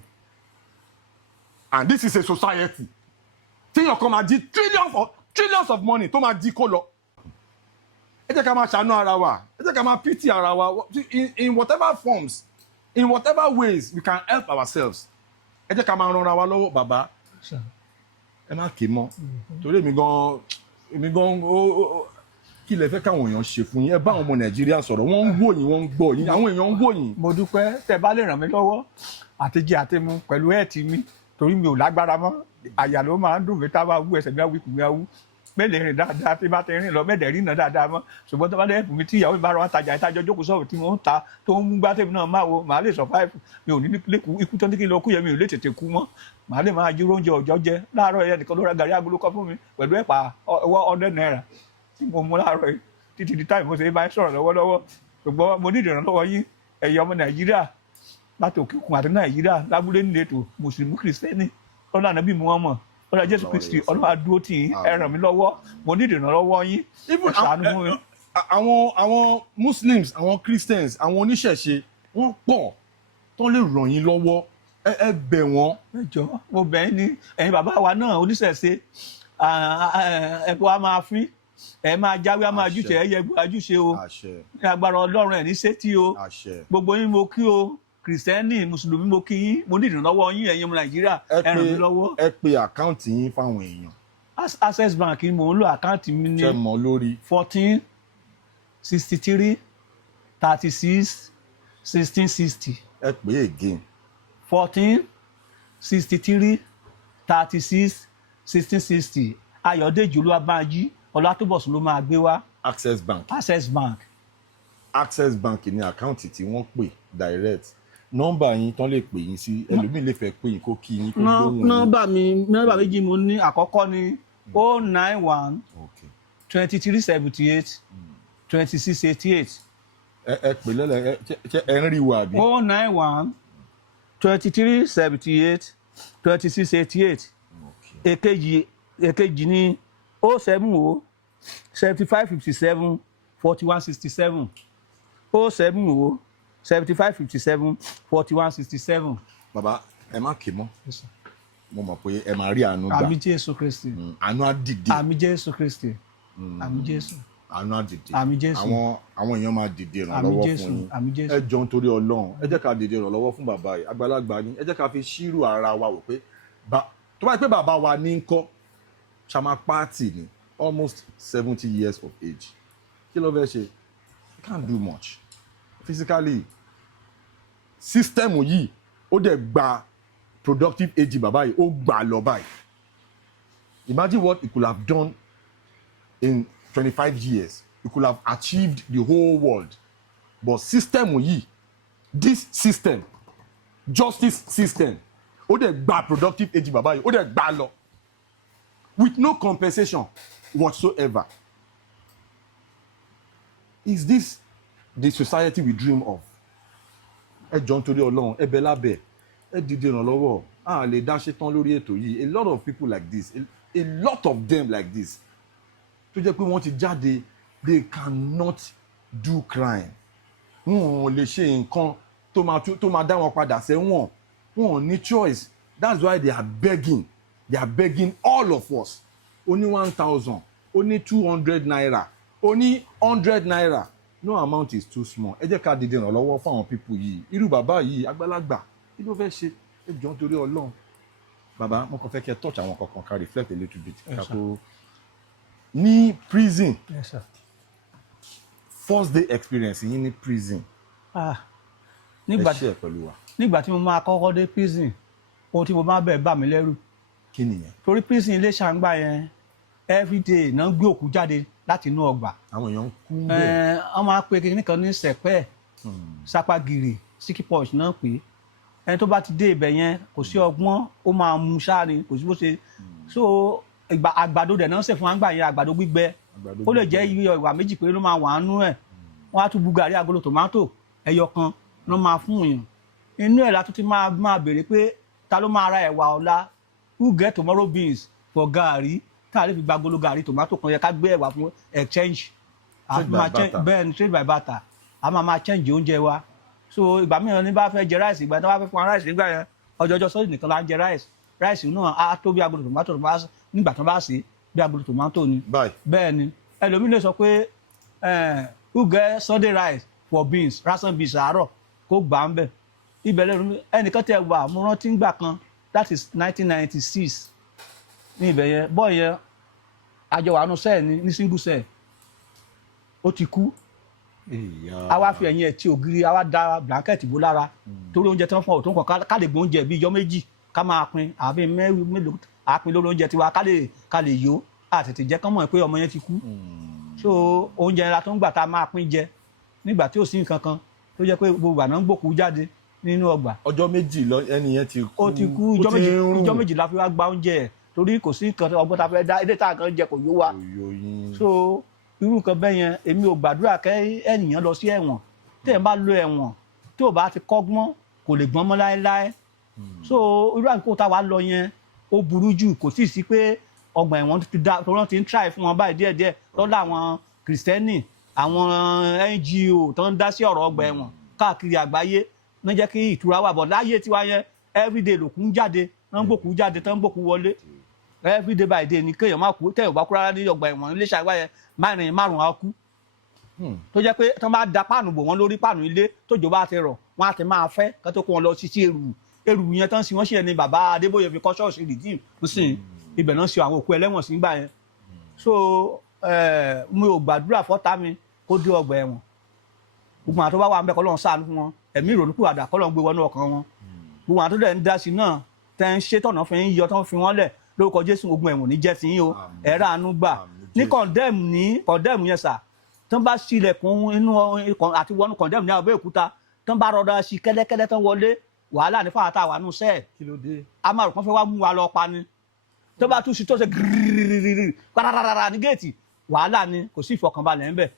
and this is a society téèyàn kan máa jí trillions of money tó máa jí kó lọ. Ẹ jẹ́ ká máa ṣàánú ara wa, ẹ jẹ́ ká máa pity ara wa in whatever forms, in whatever ways we can help ourselves. Ẹ jẹ́ ká máa ran ara wa lọ́wọ́ bàbá. Ẹ má ké mọ́ torí èmi gan kí lẹ fẹ́ káwọn èèyàn ṣe fún yín. Ẹ bá àwọn ọmọ Nàìjíríà sọ̀rọ̀, wọ́n ń wò yín, wọ́n ń gbọ́ yín, àwọn èèyàn ń wò yín. Mo dúpẹ́ tẹ́ bá lè ràn mí lọ́wọ́ àti jẹ àti mu pẹ̀lú ẹ̀tì mi torí mi ò lágbára mọ́. Àyà ló máa ń dùn mí tá a bá wú ẹsẹ̀ mi àwí kù mi àwú. Mẹ́lẹ̀ rìn dáadáa tí bá ti rìn lọ mẹ́lẹ̀ rìn náà dáadáa mọ́. Ṣùgbọ́n tó bá dẹ́ fún mi tí ìyàwó mi bá rọ àtajà ìtajọ́ jókòó sọ̀rọ̀ tí mo ń ta tó ń mú gbá tèmi náà máa wo màá lè survive. Mi ò ní ikú tó ní kí n lọ kú yẹn mi ò lè tètè kú mọ́. Màá lè máa jíró oúnjẹ ọjọ́ jẹ. Láàárọ̀ yẹn nìkan ló ra gàrí agolo kan fún mi pẹ̀lú ẹ̀pà ọwọ́ 100 naira tí mo mú láàárọ̀ yìí títí di táì mo ṣe bá ń sọ̀rọ̀ lọ́wọ́lọ́wọ́. Ṣùgbọ́n mo ní ìrànlọ́wọ́ yín ẹ̀yin ọmọ Nàìjíríà láti òkè òkun àti Nàìjíríà lábúlé níletò Mùsùlùmí Kìrìsìtẹ́nì ọlọ́run ànábì mú wọn mọ̀ ọlọ́run Jésù Kristi ọlọ́run adúró tì í ẹ ràn mí lọ́wọ́ mo ní ìrànlọ́wọ́ yín ẹ ṣàánú fún mi. Àwọn Muslims, àwọn Christians, àwọn oníṣẹ̀ṣe wọ́n pọ̀ tó lè ràn yín lọ́wọ́ ẹ bẹ̀ wọ́n. Ẹ jọ̀ọ́ mo bẹ̀ yín ní ẹ̀yin bàbá wa náà oníṣẹ̀ṣe ẹ̀bùn a máa fín ẹ máa jáwé a máa júṣe ẹ yẹ ajúṣe o ní agbára ọlọ́run ẹ̀ ní sétí o gbogbo yín mo kí o Kìrìsìtẹ́nì Mùsùlùmí mo kí yín mo ní ìrànlọ́wọ́ yín ẹ̀yin ọmọ Nàìjíríà ẹ ràn mí lọ́wọ́. Ẹ pe àkáǹtì yín fáwọn èèyàn. Access Bank mò ń lo àkáǹtì mi ní 14 63 36 16 60. Ẹ pè é again. 14 63 36 16 60. Ayọ̀dèjì Olúwabánjí Ọlátúbọ̀sún ló máa gbé wá. Access Bank. Access Bank. Access Bank ní àkáǹtì tí wọ́n pè direct. Nọ́mbà yín tán lè pè yín sí ẹlòmíì lè fẹ́ pè yín kó kí yín kó gbóhùn yín. Nọ́mbà méjì mo ní àkọ́kọ́ ní 091 2378 2688. Ẹ pè lẹ́lẹ̀ ẹ ń rí wa bí. 091 2378 2688. Èkejì ní 070 7557 4167. 070 7557 4167. Bàbá ẹ má ké mọ́. Mo mọ̀ pé ẹ máa rí àánú gbà. Àmín Jésù Kristi. Àánú á dìde. Àmín Jésù Kristi. Àmín Jésù. Àánú á dìde. Àmín Jésù. Àwọn èèyàn máa dìde ìrànlọ́wọ́ fún yín. Àmín Jésù. Ẹ jọ̀ọ́ nítorí Ọlọ́run ẹ jẹ́ ká dìde ìrànlọ́wọ́ fún bàbá yìí àgbàlagbà ni ẹ jẹ́ ká fi ṣírò ara wa wò pé tó bá yẹ pé bàbá wa ní ń kọ́ Chama Party ni almost 70 years of age kí ló fẹ́ ṣe he can't do much physically system yìí ó dẹ̀ gba productive age bàbá yìí ó gbà lọ báyìí imagine what he could have done in 25 years he could have achieved the whole world but system yìí this system justice system ó dẹ̀ gba productive age bàbá yìí ó dẹ̀ gbà lọ with no compensation whatsoever. Is this the society we dream of? Ẹ jọ̀ọ́ nítorí Ọlọ́run ẹ bẹ̀ lábẹ́ ẹ dìde ìrànlọ́wọ́ a lè dá ṣe tán lórí ètò yìí a lot of people like this a lot of them like this tó jẹ́ pé wọ́n ti jáde they cannot do crime wọn ò lè ṣe nǹkan tó máa dá wọn padà sẹ́wọ̀n wọn ò ní choice that's why they are begging all of us ó ní 1,000 ó ní 200 naira ó ní 100 naira no amount is too small ẹ jẹ́ ká dìde ìrànlọ́wọ́ fún àwọn people yìí irú bàbá yìí àgbàlagbà kí ló fẹ́ ṣe ẹ jọ̀ọ́ nítorí Ọlọ́run bàbá mo kàn fẹ́ kí ẹ touch àwọn kankan ká reflect a little bit ká tó ní prison first day experience yín ní prison ẹ share pẹ̀lú wa. Nígbà tí mo máa kọ́kọ́ dé prison ohun tí mo máa bẹ̀ bà mí lẹ́rù. Kí nìyẹn? Torí prison Iléṣà ń gbà yẹn everyday náà gbé òkú jáde láti inú ọgbà. Àwọn èèyàn kú bẹ́ẹ̀. Wọ́n máa pe kíní kan ní sẹ̀pẹ́ sápagìrì síkì pọ́ọ̀ṣì náà pé ẹni tó bá ti dé ibẹ̀ yẹn kò sí ọgbọ́n ó máa mú ṣáà ni kò sí bó ṣe so àgbàdo dẹ̀ náà ṣe fún wa ń gbà yẹn àgbàdo gbígbẹ ó lè jẹ́ iye ìwà méjì péré ló máa wà nínú ẹ̀ wọ́n á tún bu gàrí agolo tòmátò ẹyọ kan ló máa fún yàn inú ẹ̀ la tún ti máa béèrè pé ta ló máa ra ẹ̀wà ọ̀la who get tomorrow beans for gàrí tá a lè fi gba agolo gàrí tòmátò kan yẹ ká gbé ẹ̀wà fún exchange bẹ́ẹ̀ ni trade by barter a máa change oúnjẹ wa so ìgbà mìíràn ní bá fẹ́ jẹ ráìsì ìgbà tí wọ́n bá fẹ́ fún wa ráìsì nígbà yẹn ọjọ́jọ́ sọ́ọ̀dì nìkan la ń jẹ ráìsì náà á tó bí agolo tòmátò nígbà tí wọ́n bá sè é bí agolo tòmátò ni bẹ́ẹ̀ ni ẹlòmíì lè sọ pé who get Sunday rice for beans ration beans àárọ̀ kó gbà ń bẹ̀ ibẹ̀ lẹ́nu ẹnìkan tẹ wà mo rántí ngbà kan that is 1996 ní ibẹ̀ yẹn bọ́ọ̀ yẹn àjọ wà nù sẹ́ẹ̀ ní single cell ó ti kú a wá fi ẹ̀yìn ẹ̀ tí ògiri a wá da blanket bó lára torí oúnjẹ tí wọ́n fún ọ̀tún kan ká lè gbé oúnjẹ bíi ijọ́ méjì ká máa pín àbí mélòó àpín lórí oúnjẹ tiwa ká lè yó àtètè jẹ́ kán mọ̀ pé ọmọ yẹn ti kú so oúnjẹ yẹn la tó ń gbà tá a máa pín jẹ nígbà tí ò sí nǹkan kan tó jẹ́ pé gbogbo àná ń gbòkú jáde nínú ọgbà. ọjọ́ méjì ẹni yẹn ti kú ó ti kú ìjọ́ méjì la fi wá gba oúnjẹ ẹ̀ torí kò sí nǹkan ọgbọ́n tá a fẹ́ dá ilé tá a kan jẹ kò yó wa so irú nǹkan bẹ́ẹ̀ yẹn èmi ò gbàdúrà kẹ́ ènìyàn lọ sí ẹ̀wọ̀n tẹ́ ẹ̀ bá lo ẹ̀wọ̀n tí ò bá ti kọ́gbọ́n kò lè gbọ́n mọ́ láéláé so irú àkókò tá a wá lọ yẹn ó burú jù kò sì sí pé ọgbà ẹ̀wọ̀n ti ń try fún wọn báyìí díẹ̀díẹ̀ lọ́dọ̀ àwọn kìrìsìtẹ́nì àwọn NGO tó ń dá sí ọ̀rọ̀ ọgbà ẹ̀wọ̀n káàkiri àgbáyé ní jẹ́ kí ìtura wà bọ̀ láyé tiwa yẹn everyday lòkú ń jáde tán ń gbòkú jáde tán ń gbòkú wọlé everyday by day ni kéèyàn má kú tẹ́yọ̀ bá kú rárá ní ọgbà ẹ̀wọ̀n Iléṣà àgbà yẹn márùn-ún á kú tó jẹ́ pé tán bá da páànù bò wọ́n lórí páànù ilé tójò bá ti rọ̀ wọ́n á ti máa fẹ́ kán tó kó wọn lọ sí èrù yẹn tán sí wọ́n sì ẹni bàbá Adébóyè fi kọ́ ṣọ́ọ̀ṣì rìdíìm nísìnyí ibẹ̀ náà sí àwọn òkú ẹlẹ́wọ̀n sí gbà yẹn so mi ò gbàdúrà fọ́tá mi kó dé ọgbà ẹ̀wọ̀n gbogbo àwọn tó bá wà ń bẹ kọ́lọ́run ṣàánú fún wọn ẹ̀mí ìrònúpìwàdà kọ́lọ́run gbé wọnú ọkàn wọn gbogbo àwọn tó dẹ̀ ń dá sí náà tẹ́ ń ṣe tọ̀nà fi ń yọ tán fi wọ́n lẹ̀ lórúkọ Jésù ogun ẹ̀wọ̀n ní jẹ́ ti yín o ẹ̀rọ àánú gbà ní kọ̀ndẹ́mù yẹn sà tán bá ṣílẹ̀kùn inú àti wọnú condemn ní Abẹ́òkúta tán bá rọra sí kẹ́lẹ́kẹ́lẹ́ tán wọlé wàhálà ní fáwọn àtàwọn àánú sẹ́ẹ̀ kí ló dé a máa rò kán fẹ́ wá mú wa lọ pa ni tó bá tún sí tó ṣe gírírírírí kárárárá ní géètì wàhálà ni kò sí ìfọkànbalẹ̀ ńbẹ̀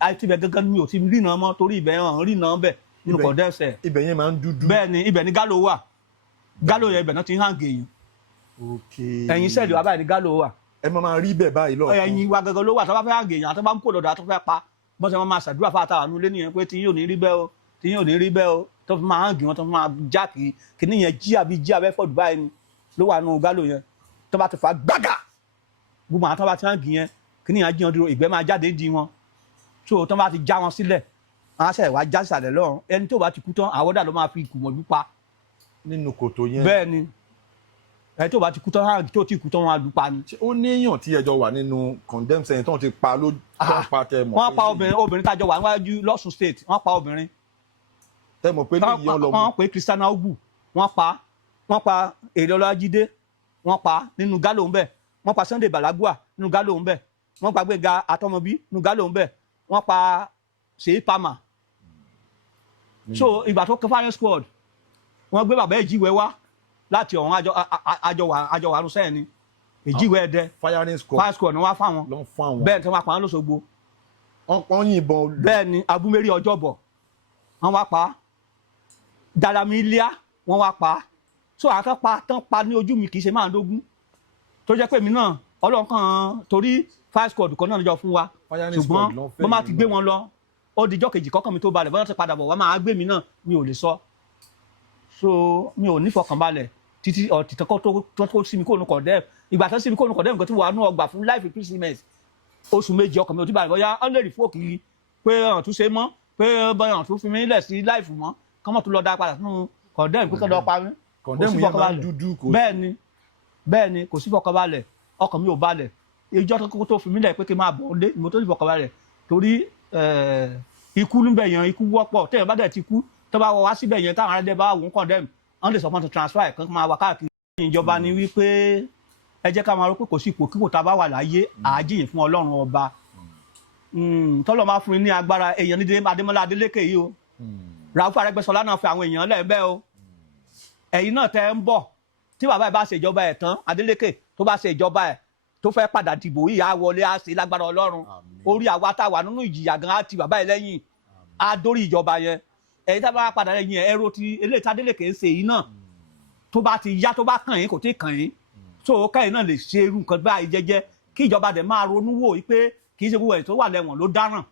àti ibẹ̀ gángan mi ò ti rí náà mọ́ torí ibẹ̀ hàn rí náà ńbẹ̀ nínú condemn sẹ́ẹ̀. ibẹ̀ yẹn máa ń dúdú. bẹ́ẹ̀ ni ibẹ̀ ni gálò wà gálò yẹn ibẹ̀ náà ti ń hàn gèèyàn ẹ̀yìn sẹ́ẹ̀lì wa báyìí ni gálò wà. ẹ máa rí bẹ́ẹ̀ báyìí lọ́ọ̀kan. ẹ̀yìn wa gángan ló wà tó bá fẹ́ hàn gèèyàn àti tó bá ń kó lọ́dọ̀ àti tó fẹ́ pa bọ́n ṣe máa ṣàdúrà fún àtàwọn àánú lé nìyẹn pé tí yóò ní rí bẹ́ẹ̀ o tí yóò ní rí bẹ́ẹ̀ o tó fi máa hàn gèèyàn tó fi máa já kìíní yẹn jí àbí jí abẹ́ fọ́ọ̀dù báyìí ni ló wà nù gálò yẹn tó bá ti fà gbàgà gbogbo àwọn tó bá ti hàn gèèyàn kìíní yẹn jíyan dúró ìgbẹ́ máa jáde di wọn tó tó bá ti já wọn sílẹ̀ wọn á ṣẹ̀ wá já sàlẹ̀ lọ́rùn ẹni tó bá ti kú tán àwọ̀dà ló máa fi kùmọ̀lú pa nínú kòtò yẹn. bẹ́ẹ̀ ni ẹni tó bá ti kú tán hàn tó ti kú tán wọn á lù pa ni. ó ní èèyàn tí ẹjọ́ wà nínú condemn sẹ́yìn tó ń ti pa ló tó ń pa tẹ mọ̀. wọ́n pa obìnrin tájọ wà níwájú lọ́sùn state wọ́n pa obìnrin. tẹ mọ̀ pé léyìí wọn lọ mú. wọ́n pe Christiana Ogbu wọ́n pa Èrè Ọlájídé wọ́n pa nínú gálò ńbẹ wọ́n pa Sunday Balagua nínú gálò ńbẹ wọ́n pa Gbénga Àtọmọbí nínú gálò ńbẹ wọ́n pa Ṣèyí Palmer. so ìgbà tó kẹ firing squad wọ́n gbé bàbá Èjìwẹ́ wá láti ọ̀hún àjọ wà lóṣẹ́ ni Èjìwẹ́ Ẹdẹ firing squad ni wọ́n fáwọn bẹ́ẹ̀ tí wọ́n pa wọn lóṣogbo. wọ́n yìnbọn. bẹ́ẹ̀ ni Abúmẹ́rí Ọjọ́bọ̀ wọ́n wá pa Dàlámì Iléa wọ́n wá pa so àkàpà tán pa ní ojú mi kì í ṣe máa dógún tó jẹ́ pé mi náà Ọlọ́run kan torí firing squad kan náà jọ fún wa ṣùgbọ́n mo máa ti gbé wọn lọ ó dijọ́ kejì kọ́kàn mi tó balẹ̀ bọ́n ti padà bọ̀ wá máa gbé mi náà mi ò lè sọ so mi ò nífọ̀kànbalẹ̀ títí ọ̀tìtẹ́kọ́ tó sí mi kó nu condemn ìgbà tó sí mi kó nu condemn nǹkan tí wàá nú ọgbà fún life imprisonment oṣù méjì ọkàn mi ò tí balẹ̀ bọ́yá ọ́n lè rí fún òkìrí pé ọ̀n tún ṣe mọ́ pé bọ́yá ọ̀n tún fi mí lẹ̀ sí life mọ́ kọ́mọ́ tún lọ dá padà sínú condemn pé kọ́ lọ pa mí. condemn yẹn máa ń dúdú kò sí. bẹ́ẹ̀ ni kò sí fọkànbalẹ̀ ọkàn mi ò balẹ̀ ìjọ tó fi mí lẹ̀ pé kí n máa bọ̀ ọ́lé mo tó sì fọkànbalẹ̀ torí ikú níbẹ̀ yẹn ikú wọ́pọ̀ tẹ́yẹ̀ bá dẹ̀ ti kú tó bá wọ wá síbẹ̀ yẹn táwọn aráàlú bá wọ́n condemn wọ́n lè sọ fún transfer kan máa wà káàkiri. ìjọba ni wípé ẹ jẹ́ ká máa rò pé kò sí ipò kíkò tá a bá wà láyé àájìyìn fún Ọlọ́run ọba tọ́lọ́ máa fún mi ní agbára èèyàn ní Adémọ́lá Adélékè yìí o Ràúfù Arẹ́gbẹ́ṣọlá náà fi àwọn èèyàn lẹ́ẹ̀bẹ́ o ẹ̀yin náà tẹ́ ń bọ̀ tí bàbá ẹ̀ bá ṣe ìjọba ẹ̀ tán Adélékè tó bá ṣe ìjọba ẹ̀ tó fẹ́ padà dìbò yìí á wọlé á ṣe lágbára Ọlọ́run orí àwa tá a wà nínú ìjìyà gan á ti bàbá ẹ̀ lẹ́yìn á dórí ìjọba yẹn ẹ̀yin tá a bá padà lẹ́yìn ẹ̀rọ ti eléyìí tí Adélékè ń ṣe yìí náà tó bá ti yá tó bá kàn yín kò tí ì kàn yín tó kẹ́yìn náà lè ṣe irú nǹkan báyìí jẹ́jẹ́ kí ìjọba dẹ̀ máa ronú wò yìí pé kì í ṣe gbogbo ẹ̀ tó wà lẹ́wọ̀n ló dáràn.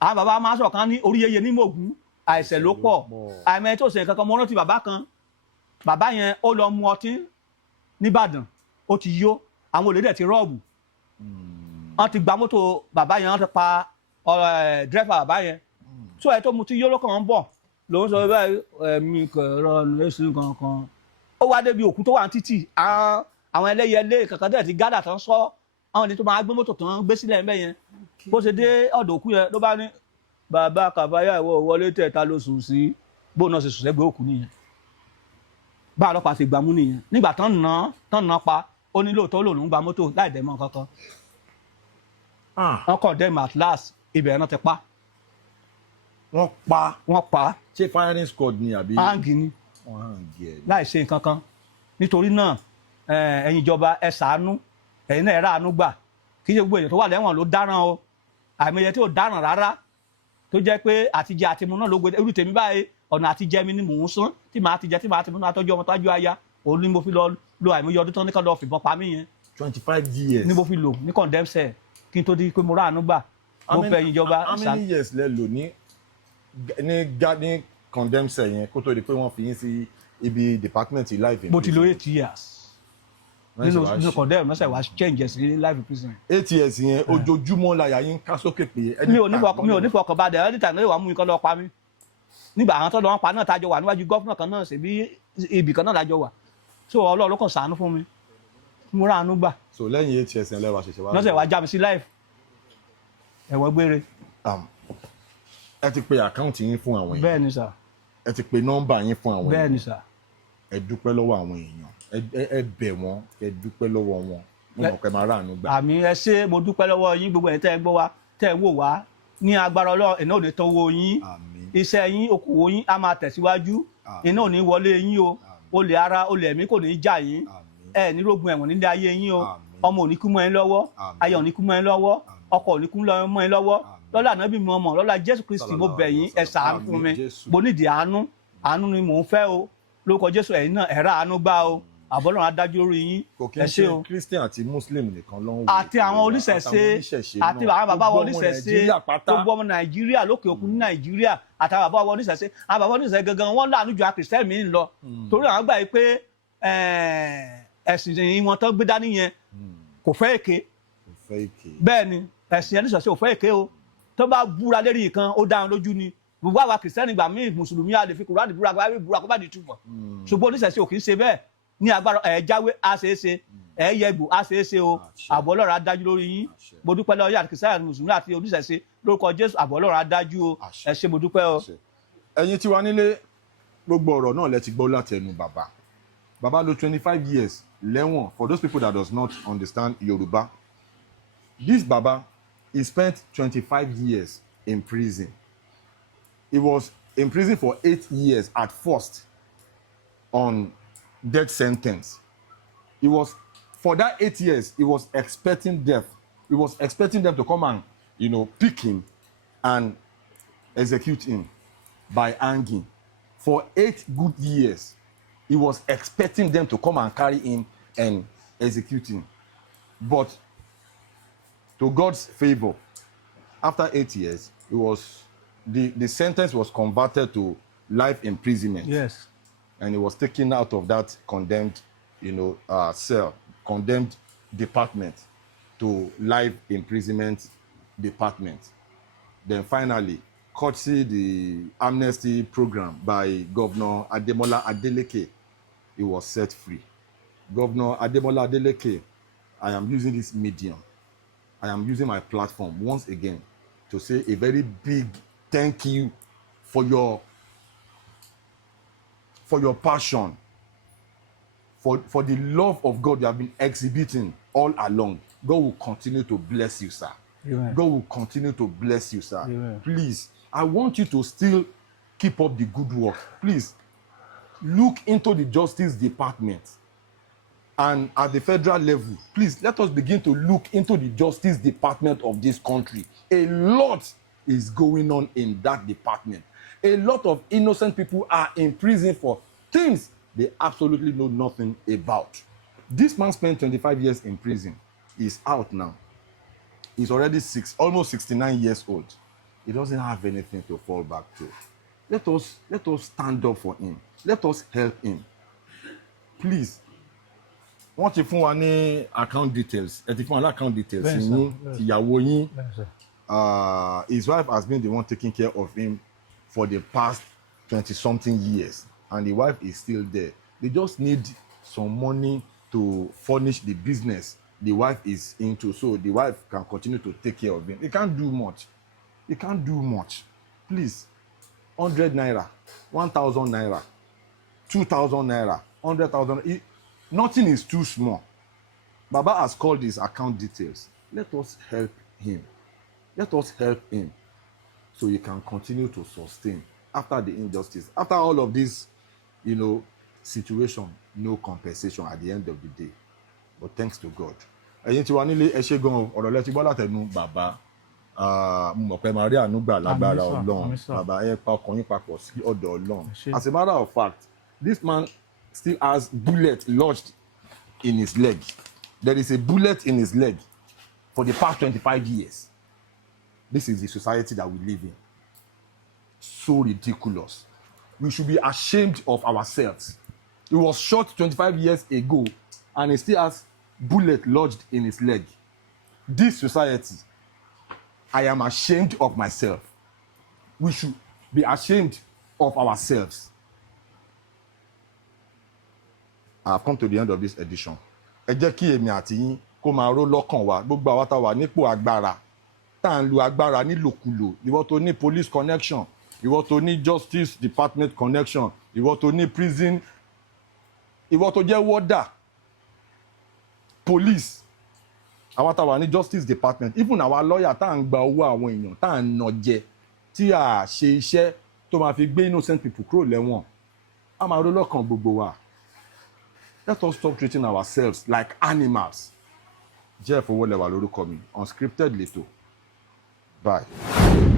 àwọn bàbá máa sọ̀rọ̀ kan ní orí yeye ní mògùn àìṣẹ̀ ló pọ̀ àìmọ̀ tó ṣe kankan mo rántí bàbá kan bàbá yẹn ó lọ mu ọtí nìbàdàn ó ti yó àwọn olè dẹ̀ ti rọ́ọ̀bù wọ́n ti gba mọ́tò bàbá yẹn wọ́n ti pa dírẹ́fà bàbá yẹn tó ẹ̀ tó mu ti yó lọ́kàn ń bọ̀ lòun sọ báyìí ẹ̀mí kẹ̀rọ lẹ́sìn kankan ó wá débi òkú tó wà ní títì àwọn ẹlẹ́yẹlé kankan dẹ̀ ti gádà tán sọ àwọn ènìyàn tó máa gbé mọ́tò tán gbé sílẹ̀ ńbẹ̀ yẹn bó ṣe dé ọ̀dọ̀ òkú yẹn ló bá ní bàbá kàbáyà ìwọ wọlé tẹ̀ta ló sùn sí bóun náà ṣe sùn sẹ́gbẹ̀ẹ́ òkú nìyẹn bá ọlọ́pàá ṣe gbàmú nìyẹn nígbà tán ná pa ó ní lóòótọ́ lòun gba mọ́tò láì dẹ̀ mọ́ kankan wọ́n kọ̀ dẹ́m at last ibẹ̀ náà ti pa. wọ́n pa. ṣé firing squad ni àbí. hangi ni láì ṣe nǹkan kan nítorí náà ẹ̀yin ìjọba ẹ ṣàánú ẹ̀yin náà ẹ ráàánú gbà kì í ṣe gbogbo èèyàn tó wà lẹ́wọ̀n ló dáràn o àìmọye tí ò dáràn rárá tó jẹ́ pé àtijẹ àtimu náà ló gbé irú tèmi báyìí ọ̀nà àtijẹ mi ni mò ń sún tí màá ti jẹ tí màá ti mú náà tọ́jú ọmọ tọ́jú aya òun ni mo fi lọ lo àìmọye ọdún tán ní kán lọ fìbọn pa mí yẹn 25 years ni mo fi lò ní condemn cell kí n tó di pé mo ráàánú gbà mo fẹ́ ẹ̀yin ìjọba. how many years lẹ lò ní condemn cell yẹn kó tó di pé wọ́n fi yín sí ibi department life. mo ti lò 8 years nínú condemn náà ṣe wá change sí life imprisonment. 8 years yẹn ojoojúmọ́ la yà yín ká sókè pé. mi ò nífọ̀kàn bá dẹ̀ anytime ló wà mú mi kọ́ lọ pa mí nígbà àwọn tó lọ wọn pa náà tájọ wà níwájú gọ́fúnà kan náà ṣèbí ibì kan náà lájọ wà so Ọlọ́run kàn ṣàánú fún mi mo ráàánú gbà. so lẹ́yìn 8 years yẹn lẹ́wà ṣẹ̀ṣẹ̀ wá. lọ́sẹ̀ wá já mi sí life ẹ̀wọ̀n gbére. ẹ ti pe àkáǹtì yín fún àwọn èèyàn. bẹ́ẹ̀ ni sà. ẹ ti pe nọ́mbà yín fún àwọn èèyàn. bẹ́ẹ̀ ni sà. ẹ dúpẹ́ lọ́wọ́ àwọn èèyàn ẹ bẹ̀ wọ́n ẹ dúpẹ́ lọ́wọ́ wọn mo mọ̀ pé máa ráàánú gbà. àmì ẹ ṣé mo dúpẹ́ lọ́wọ́ yín gbogbo ẹ̀yin tẹ́ ẹ gbọ́ wa tẹ́ wò wá ní agbára Ọlọ́run iná ò ní tán owó yín iṣẹ́ yín okòwò yín á máa tẹ̀síwájú iná ò ní wọlé yín o olè ara olè ẹ̀mí kò ní jà yín ẹ ní rógun ẹ̀wọ̀n nílé ayé yín o ọmọ ò ní kú mọ́ yín lọ́wọ́ aya ò ní kú mọ́ yín lọ́wọ́ ọkọ ò ní kú mọ́ yín lọ́wọ́ lọ́lá ànábì mi ọmọ lọ́lá Jésù Kristi mo bẹ̀ yín ẹ ṣàánú fún mi mo nídìí àánú ni mò ń fẹ́ o lórúkọ Jésù ẹ̀yin náà ẹ ra àánú gbà o àbọ̀lọ́run adájú lórí yín ẹ ṣé o. Christian àti Muslim nìkan ló ń wò àti àwọn oníṣẹ̀ṣe àti àwọn bàbá wa oníṣẹ̀ṣe gbogbo ọmọ Nàìjíríà lókè òkun ní Nàìjíríà àti àwọn bàbá wa oníṣẹ̀ṣe àwọn bàbá oníṣẹ̀ṣe gangan wọ́n láàánú ju akìrìsìtẹ́nì mi ń lọ torí àwọn gbà pé ẹ̀sìn wọn tán gbé dání yẹn kò fẹ́ èké bẹ́ẹ̀ ni ẹ̀sìn ẹni ṣọ̀ṣẹ́ ò fẹ́ èké o tó bá búra lérí nǹkan ó dá wọn lójú ni gbogbo àwa kìrìsìtẹ́nì gbà míì mùsùlùmí a lè fi Kùránì búra kó bá di túmọ̀ ṣùgbọ́n oníṣẹ̀ṣe ò kì í ṣe bẹ́ẹ̀ ní agbára ẹ jáwé á ṣeé ṣe ẹ yẹgbò á ṣeé ṣe o ààbò Ọlọ́run á dájú lórí yín mo dúpẹ́ lọ́wọ́ yàtọ̀ kìrìsìtẹ́nì mùsùlùmí àti oníṣẹ̀ṣe lórúkọ Jésù ààbò Ọlọ́run á dájú o ẹ ṣé mo dúpẹ́ o. ẹ̀yin tí wà nílé gbogbo ọ̀rọ̀ náà lẹ ti gbọ́ láti ẹnu bàbá lò 25 years lẹ́wọ̀n. For those people that does not understand Yoruba, this baba he spent 25 years in prison. He was in prison for 8 years at first on death sentence. He was, for that 8 years, he was expecting death. He was expecting them to come and, pick him and execute him by hanging. For 8 good years, he was expecting them to come and carry him and execute him. But to God's favor, after 8 years, the sentence was converted to life imprisonment. Yes. And he was taken out of that condemned, cell, condemned department to life imprisonment department. Then finally, courtesy the amnesty program by Governor Ademola Adeleke, he was set free. Governor Ademola Adeleke, I am using this medium, I am using my platform once again to say a very big thank you for your passion, for the love of God you have been exhibiting all along. God will continue to bless you, sir. Amen. God will continue to bless you, sir. Amen. Please, I want you to still keep up the good work. Please, look into the Justice Department. And at the federal level, please, let us begin to look into the Justice Department of this country. A lot is going on in that department. A lot of innocent people are in prison for things they absolutely know nothing about. This man spent 25 years in prison. He's out now. He's already almost 69 years old. He doesn't have anything to fall back to. Let us stand up for him. Let us help him. Please. Wọ́n ti fún wa ní account details. Ẹ ti fún wa ní account details. Ìyàwó yín. His wife has been the one taking care of him for the past 20-something years. And the wife is still there. They just need some money to furnish the business the wife is into, so the wife can continue to take care of him. He can't do much. He can't do much. Please, 100 naira, 1,000 naira, 2,000 naira, 100,000. Nothing is too small. Baba has called his account details. Let us help him. Let us help him so he can continue to sustain after the injustice. After all of this, situation, no compensation at the end of the day. But thanks to God. Ẹ̀yin tí wà nílé ẹ ṣé gan ọ̀rọ̀ lẹ ti gbọ́ látẹnu bàbá mo mọ̀ pé Maria ànúgbà lágbára Ọlọ́run bàbá ẹ pa ọkàn yín papọ̀ sí ọ̀dọ̀ Ọlọ́run. As a matter of fact, this man still has bullet lodged in his leg. There is a bullet in his leg for the past 25 years. This is the society that we live in. So ridiculous. We should be ashamed of ourselves. He was shot 25 years ago and he still has bullet lodged in his leg. This society, I am ashamed of myself. We should be ashamed of ourselves. I have come to the end of this edition. Ẹ jẹ́ kí èmi àti yín kó máa ró lọ́kàn wa gbogbo àwa tá wà nípò agbára tá à ń lo agbára nílòkulò, ìwọ tó ní police connection, ìwọ tó ní justice department connection, ìwọ tó ní prison, ìwọ tó jẹ́ warder, police, àwa tá wà ní justice department even àwa lawyer tá à ń gba owó àwọn èèyàn tá à ń nà jẹ tí a ṣe iṣẹ́ tó máa fi gbé innocent people kúrò lẹ́wọ̀n a máa ro lọ́kàn gbogbo wa. Let us stop treating ourselves like animals. Jeff Owólẹwà lórúkọ mi, Unscripted lẹ́tọ̀. Bye.